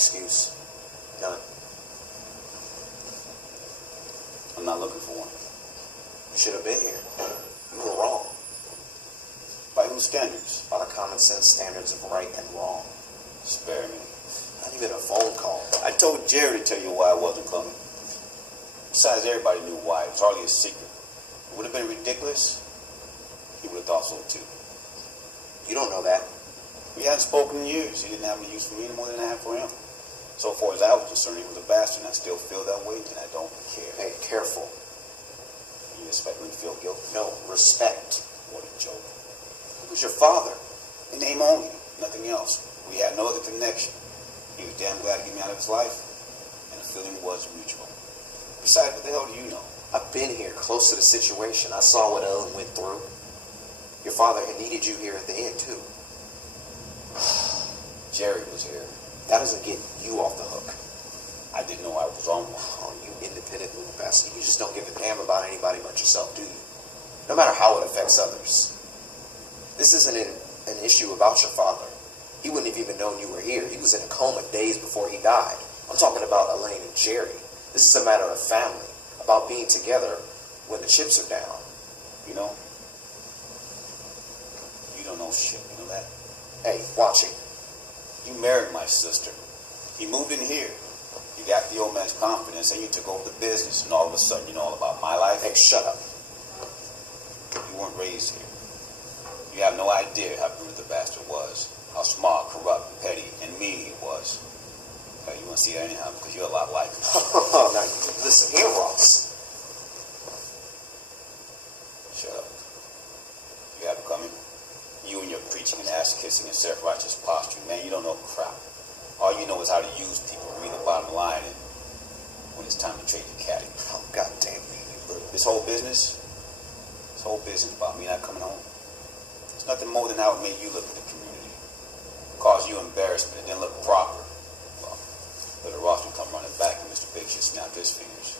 excuse. None. I'm not looking for one. You should have been here. You were wrong. By whose standards? By the common sense standards of right and wrong. Spare me. Not even a phone call. I told Jerry to tell you why I wasn't coming. Besides, everybody knew why. It was hardly a secret. It would have been ridiculous. He would have thought so too. You don't know that. We hadn't spoken in years. He didn't have any use for me any more than I had for him. So far as I was concerned, he was a bastard, and I still feel that way, and I don't care. Hey, careful. You expect me to feel guilty? No, respect. What a joke. He was your father. In name only, nothing else. We had no other connection. He was damn glad to get me out of his life, and the feeling was mutual. Besides, what the hell do you know? I've been here, close to the situation. I saw what Ellen went through. Your father had needed you here at the end, too. Jerry was here. That doesn't get you off the hook. I didn't know I was on one. Oh, you independent little bastard. You just don't give a damn about anybody but yourself, do you? No matter how it affects others. This isn't an issue about your father. He wouldn't have even known you were here. He was in a coma days before he died. I'm talking about Elaine and Jerry. This is a matter of family, about being together when the chips are down. You know? You don't know shit, you know that? Hey, watch it. You married my sister. He moved in here. You got the old man's confidence, and you took over the business, and all of a sudden you know all about my life. Hey, shut up. You weren't raised here. You have no idea how brutal the bastard was, how smart, corrupt, petty, and mean he was. You want to see that anyhow, because you're a lot like him. Now, listen here, Ross. Shut up. You have it coming? You and your preaching and ass-kissing and self-righteous posturing, man, you don't know crap. All you know is how to use people, read the bottom line, and when it's time to trade your caddy. Oh, goddamn me. This whole business about me not coming home, it's nothing more than how it made you look at the community. It caused you embarrassment. It didn't look proper. Well, little Ross would come running back, and Mr. Big should snap his fingers.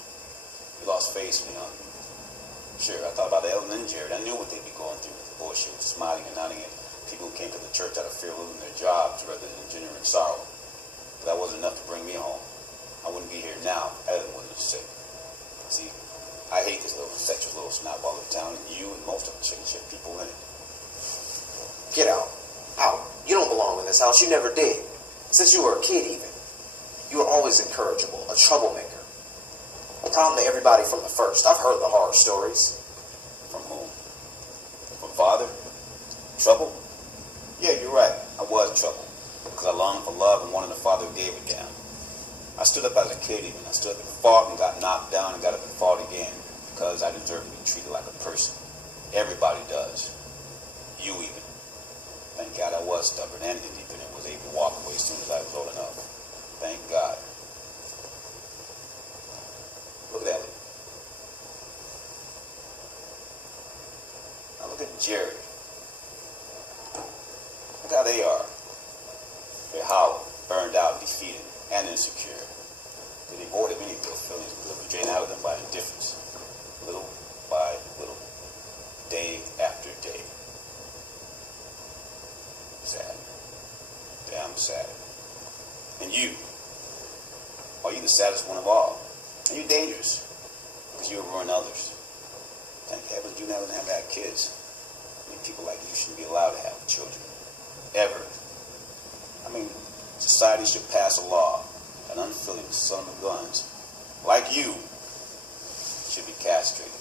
You lost face in me, huh? Sure, I thought about Ellen and Jared. I knew what they'd be going through with the bullshit, with smiling and nodding at people who came to the church out of fear of losing their jobs rather than genuine sorrow. But that wasn't enough to bring me home. I wouldn't be here now if Ellen wasn't sick. See, I hate this little sexual little snotball of town, and you and most of the chicken shit people in it. Get out. Out. You don't belong in this house. You never did. Since you were a kid, even. You were always incorrigible, a troublemaker. A problem to everybody from the first. I've heard the horror stories. From whom? From father? Trouble? Yeah, you're right. I was trouble. Because I longed for love and wanted a father who gave a damn. I stood up as a kid even. I stood up and fought and got knocked down and got up and fought again. Because I deserve to be treated like a person. Everybody does. You even. Thank God I was stubborn and independent and was able to walk away as soon as I was old enough. Thank God. Look at Ellie. Now look at Jerry. Look how they are. They're hollow, burned out, defeated, and insecure. They're devoid of any real feelings because they were drained out of them by indifference. Little by little. Day after day. Sad. Damn sad. And you. Are you the saddest one of all? And you're dangerous. Because you'll ruin others. Thank heavens you never have had kids. I mean, people like you shouldn't be allowed to have children. Ever. I mean, society should pass a law that unfeeling son of guns, like you, should be castrated.